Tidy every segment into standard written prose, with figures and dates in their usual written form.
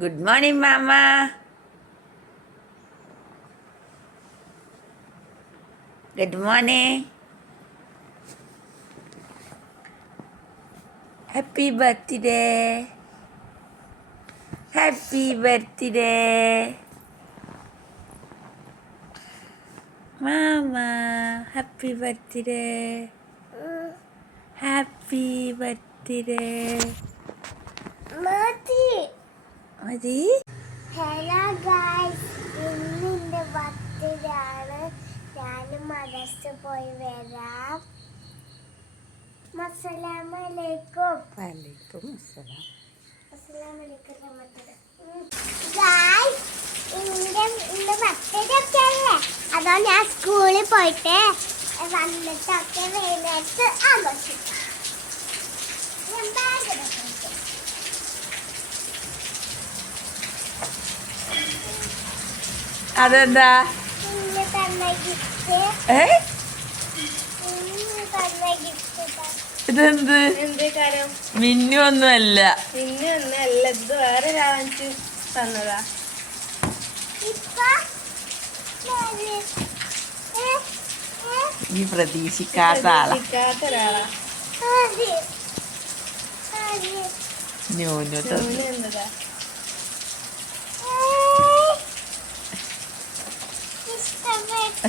Good morning, Mama. Good morning. Happy birthday. Happy birthday. Mama, happy birthday. Happy birthday. മതി. Hello guys, ഇന്നിൻ്റെ birthday ആണ്. ഞാൻ മദ്രസയിൽ പോയി വരാം. അസ്സലാമലൈക്കും. വലൈക്കും അസ്സലാം. ഗായ്സ്, ഇന്റെ ബർത്ത്ഡേ ഒക്കെ അല്ലേ, അതോ ഞാൻ സ്കൂളിൽ പോയിട്ട് വന്നിട്ടൊക്കെ വൈകുന്നേരത്ത് ആഘോഷിക്കാം. അതെന്താ? ഇതെന്ത്? മിന്നു ഒന്നുമല്ല. ഇത് വേറെ വാങ്ങിച്ച് തന്നതാ. ഈ പ്രതീക്ഷിക്കാത്ത ആളാ. എന്നതാ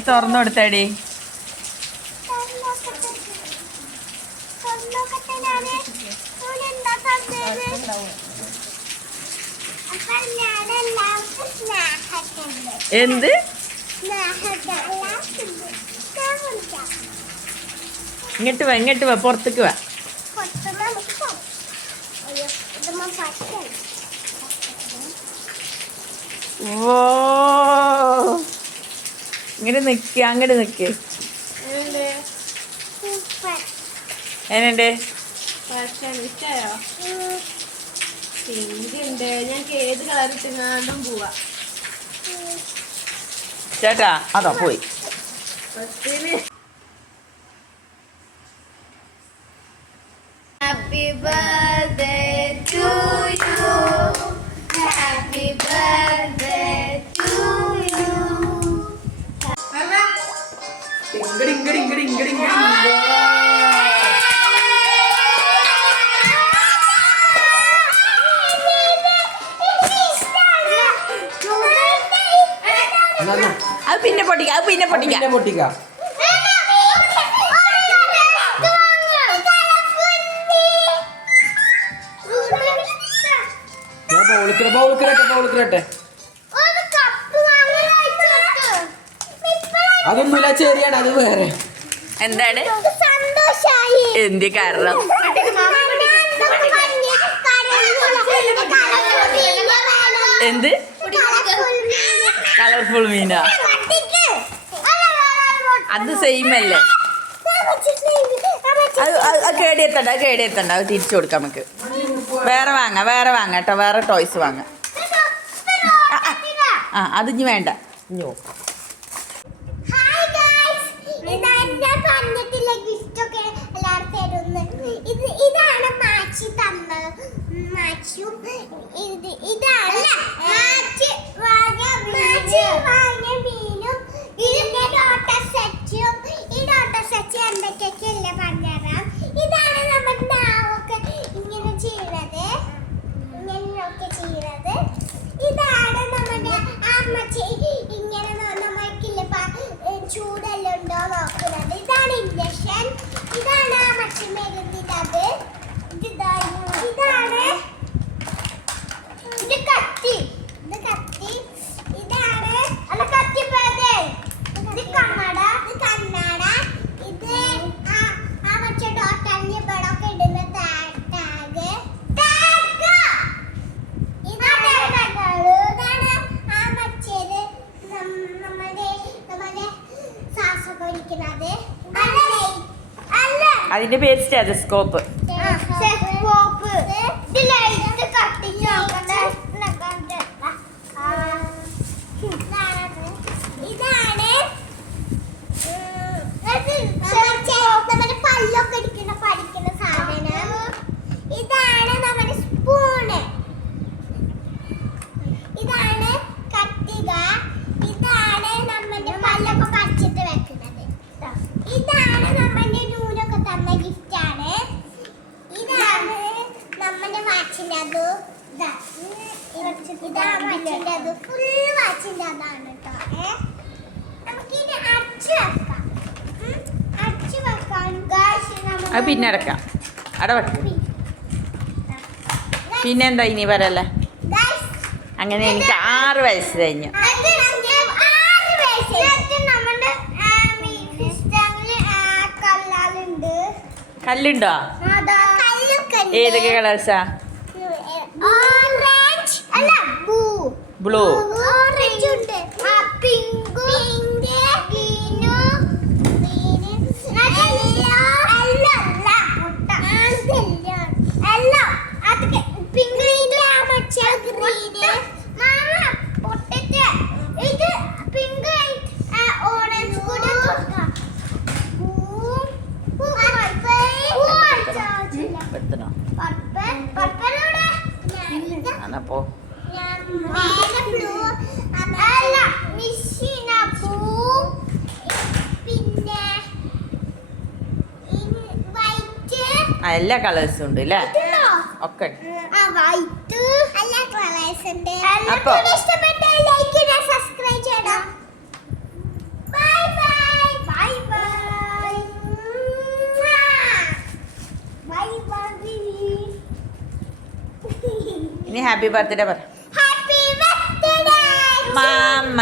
തുറന്നു കൊടുത്തേടി. എന്ത്? ഇങ്ങോട്ട് വാ പുറത്തേക്ക് വാ. ഓ, ഇങ്ങോട്ട് നിക്ക്, അങ്ങോട്ട് നിക്ക്. എന്നുണ്ട്? ഇഷ്ടായോ? പിങ്കുണ്ട്. ഞങ്ങൾക്ക് ഏത് കളർ ഇട്ടുങ്ങാണ്ടും പോവാ. ചേട്ടാ അതാ പോയി. Happy birthday to you. Happy birthday to you. അത് പിന്നെ പൊട്ടിക്കാം. അതൊന്നുമില്ല, ചെറിയാണ്, അത് വേറെ. എന്താണ്? എന്ത് കാരണം? എന്ത് കളർഫുൾ മീനാ? അത് സെയിം അല്ലേ? അത് കേടിയെത്തണ്ട. അത് തിരിച്ചു കൊടുക്കാം നമുക്ക്. വേറെ വാങ്ങാം കേട്ടോ. വേറെ ടോയ്സ് വാങ്ങാം. അത് ഇനി വേണ്ട. ഇതാണ് മാച്ചി തന്നത്. ഇതാണ് വാങ്ങിയ മീനും ഇതിന്റെ ഡോട്ട സെറ്റും. ഈ ഡോട്ട സെറ്റ് എന്തൊക്കെയല്ലേ പറഞ്ഞുതരാം. ഇതാണ് നമ്മുടെ നാവൊക്കെ ഇങ്ങനെ ചെയ്യണത്. ഇതാണ് നമ്മുടെ അമ്മച്ചി ഇങ്ങനെ നമ്മൾക്കില്ല ചൂടെല്ലാം ഉണ്ടോ നോക്കുന്നത്. ഇതാണ് ഇൻജക്ഷൻ. ഇതാണ് അമ്മച്ചി മരുന്നിട്ടത്. ഇതാണ് ഇത് കത്തി. ഇതാണ് അല്ല കത്തി പേര്. ഇത് കണ്ണട. ഇത് ആ മറ്റേ ഡോക്ടറിന് ഇവിടൊക്കെ ഇടുന്ന ടാഗ്. ഇതാണ് ആ മറ്റേത് നമ്മുടെ ശ്വാസം ഒഴിക്കുന്നത്. അതിന്റെ പേര് സ്റ്റെതസ്കോപ്പ്. ഇതാണ് പല്ലൊക്കെ പഠിക്കുന്ന സാധനം. ഇതാണ് നമ്മുടെ സ്പൂണ്. അത് ഇതാ വാച്ചിന്റെ അത് ഫുൾ വാച്ചിന്റെ അതാണ് കേട്ടോ. നമുക്കിത് അടിച്ചു വെക്കാം. അടിച്ചു വെക്കാൻ അത് പിന്നെ അടക്കാം. അവിടെ വെക്കും. പിന്നെന്താ ഇനി പറയല്ലേ? അങ്ങനെ എനിക്ക് 6 വയസ്സ് കഴിഞ്ഞു. കല്ലുണ്ടോ? ഏതൊക്കെ കളേഴ്സാ? ഓറഞ്ച് അല്ല ബ്ലൂ. ഓറഞ്ച് ഉണ്ട്, പിങ്ക്, ഗ്രീനു, എടുത്തണോ? അപ്പോ എല്ലാ കളേഴ്സും ഉണ്ട് അല്ലേ? ഒക്കെ അപ്പൊ സബ്സ്ക്രൈബ് ചെയ്യണം. Bye bye bye bye bye. ഇനി ഹാപ്പി ബർത്ത്ഡേ പറ ഹാപ്പി ബർത്ത്ഡേ മാമ.